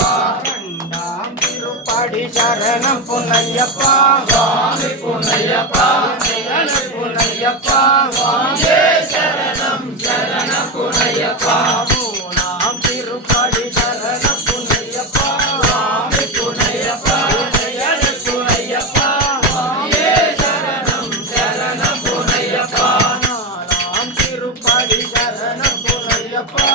இரண்டாம் திருப்படி சரணம் பொன்னையப்பா சுவாமி பொன்னையப்பா பொன்னையப்பா சரணம் சரண பொன்னையப்பா மூணாம் திருப்படி சரணம் பொன்னையப்பா சுவாமி பொன்னையப்பா பொன்னையப்பா சரணம் சரண பொன்னையப்பா நாலாம் திருப்படி சரணம் பொன்னையப்பா